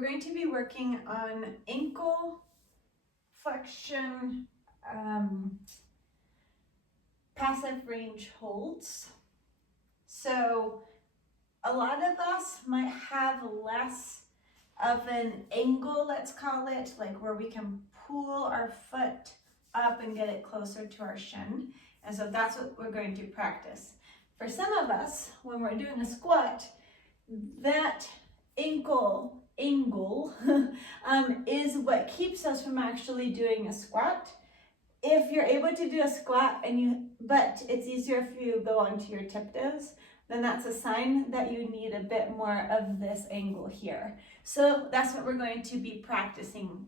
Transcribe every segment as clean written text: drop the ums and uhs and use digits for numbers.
we're going to be working on ankle flexion, passive range holds. So a lot of us might have less of an angle, let's call it, like where we can pull our foot up and get it closer to our shin. And so that's what we're going to practice. For some of us, when we're doing a squat, that ankle angle is what keeps us from actually doing a squat. If you're able to do a squat but it's easier if you go onto your tiptoes, then that's a sign that you need a bit more of this angle here. So that's what we're going to be practicing.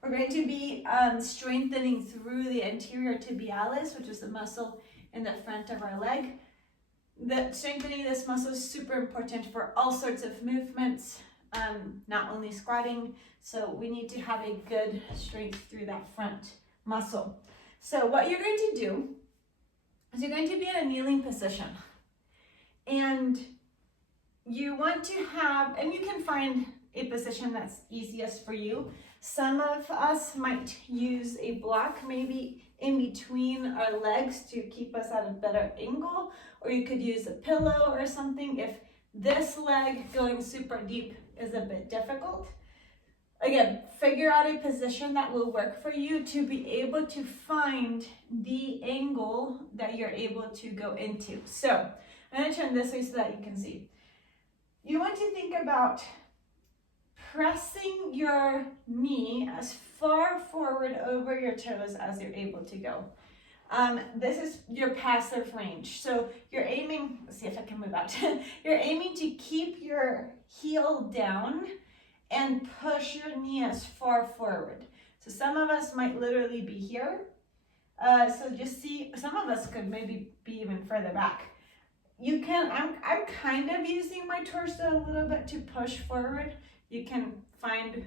We're going to be strengthening through the anterior tibialis, which is the muscle in the front of our leg. Strengthening this muscle is super important for all sorts of movements, not only squatting. So we need to have a good strength through that front muscle. So what you're going to do is you're going to be in a kneeling position. And you want to have, and you can find a position that's easiest for you. Some of us might use a block maybe in between our legs to keep us at a better angle, or you could use a pillow or something if this leg going super deep is a bit difficult. Again, figure out a position that will work for you to be able to find the angle that you're able to go into. So I'm going to turn this way so that you can see. You want to think about pressing your knee as far forward over your toes as you're able to go. This is your passive range. So you're aiming, let's see if I can move out. You're aiming to keep your heel down and push your knee as far forward. So some of us might literally be here. So just see, some of us could maybe be even further back. You can, I'm kind of using my torso a little bit to push forward. You can find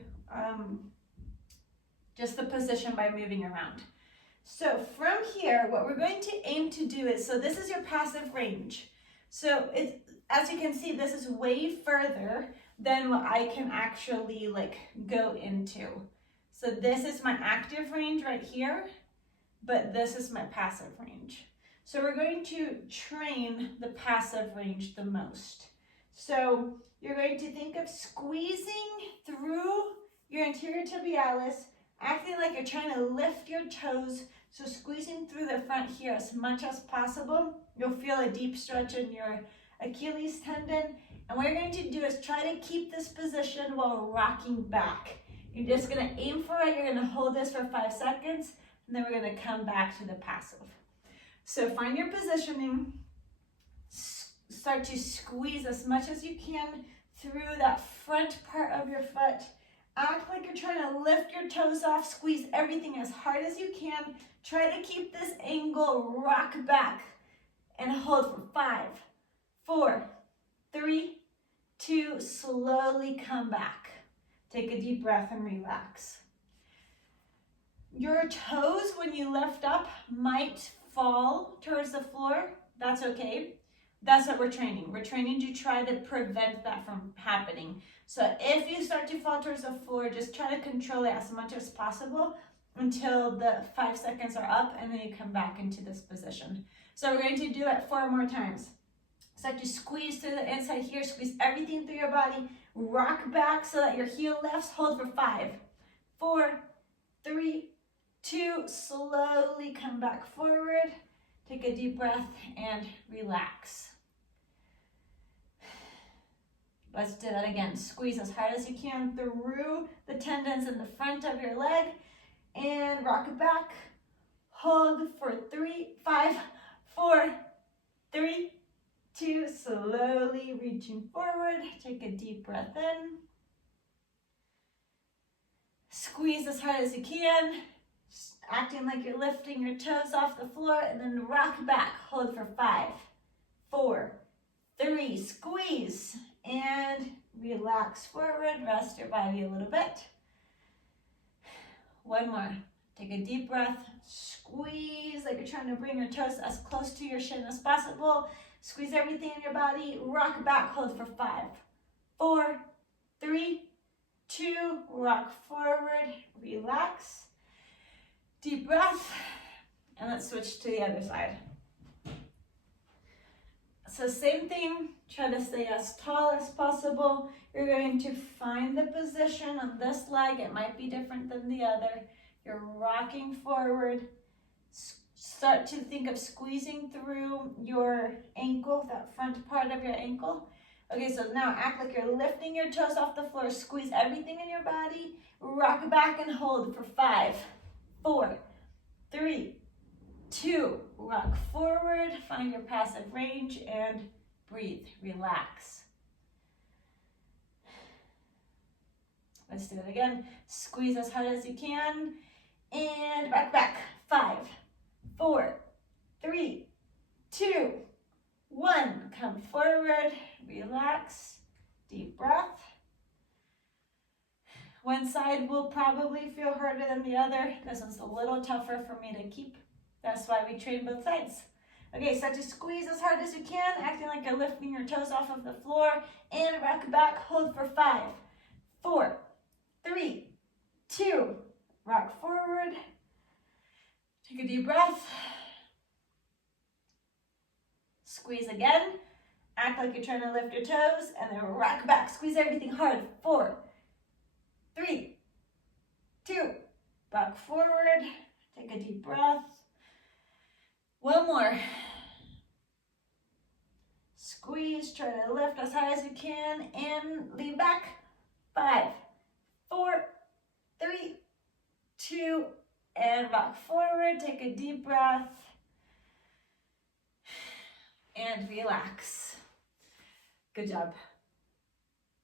just the position by moving around. So from here, what we're going to aim to do is, so this is your passive range. So it's, as you can see, this is way further than what I can actually like go into. So this is my active range right here, but this is my passive range. So we're going to train the passive range the most. So you're going to think of squeezing through your anterior tibialis, acting like you're trying to lift your toes. So squeezing through the front here as much as possible. You'll feel a deep stretch in your Achilles tendon. And what you're going to do is try to keep this position while rocking back. You're just going to aim for it. You're going to hold this for 5 seconds, and then we're going to come back to the passive. So find your positioning. Start to squeeze as much as you can through that front part of your foot. Act like you're trying to lift your toes off. Squeeze everything as hard as you can. Try to keep this angle, rock back, and hold for 5, 4, 3, 2, slowly come back. Take a deep breath and relax. Your toes, when you lift up, might fall towards the floor. That's okay. That's what we're training. We're training to try to prevent that from happening. So if you start to fall towards the floor, just try to control it as much as possible until the 5 seconds are up, and then you come back into this position. So we're going to do it 4 more times. Start to squeeze through the inside here, squeeze everything through your body, rock back so that your heel lifts, hold for 5, 4, 3, 2, slowly come back forward. Take a deep breath and relax. Let's do that again. Squeeze as hard as you can through the tendons in the front of your leg and rock it back. Hold for 5, 4, 3, 2, slowly reaching forward. Take a deep breath in. Squeeze as hard as you can, acting like you're lifting your toes off the floor, and then rock back. Hold for 5, 4, 3, squeeze, and relax forward. Rest your body a little bit. 1 more. Take a deep breath. Squeeze like you're trying to bring your toes as close to your shin as possible. Squeeze everything in your body. Rock back. Hold for 5, 4, 3, 2, rock forward, relax, deep breath, and let's switch to the other side. So same thing, try to stay as tall as possible. You're going to find the position of this leg. It might be different than the other. You're rocking forward. Start to think of squeezing through your ankle, that front part of your ankle. Okay, so now act like you're lifting your toes off the floor. Squeeze everything in your body. Rock back and hold for 5, 4, 3, 2, rock forward, find your passive range, and breathe, relax. Let's do it again. Squeeze as hard as you can, and back. 5, 4, 3, 2, 1. Come forward, relax, deep breath. One side will probably feel harder than the other. This one's a little tougher for me to keep. That's why we train both sides. Okay, start to squeeze as hard as you can, acting like you're lifting your toes off of the floor, and rock back, hold for 5, 4, 3, 2, rock forward. Take a deep breath. Squeeze again, act like you're trying to lift your toes, and then rock back, squeeze everything hard. 4, 3, 2, rock forward, take a deep breath. One more. Squeeze, try to lift as high as you can, and lean back. 5, 4, 3, 2, and rock forward. Take a deep breath, and relax. Good job.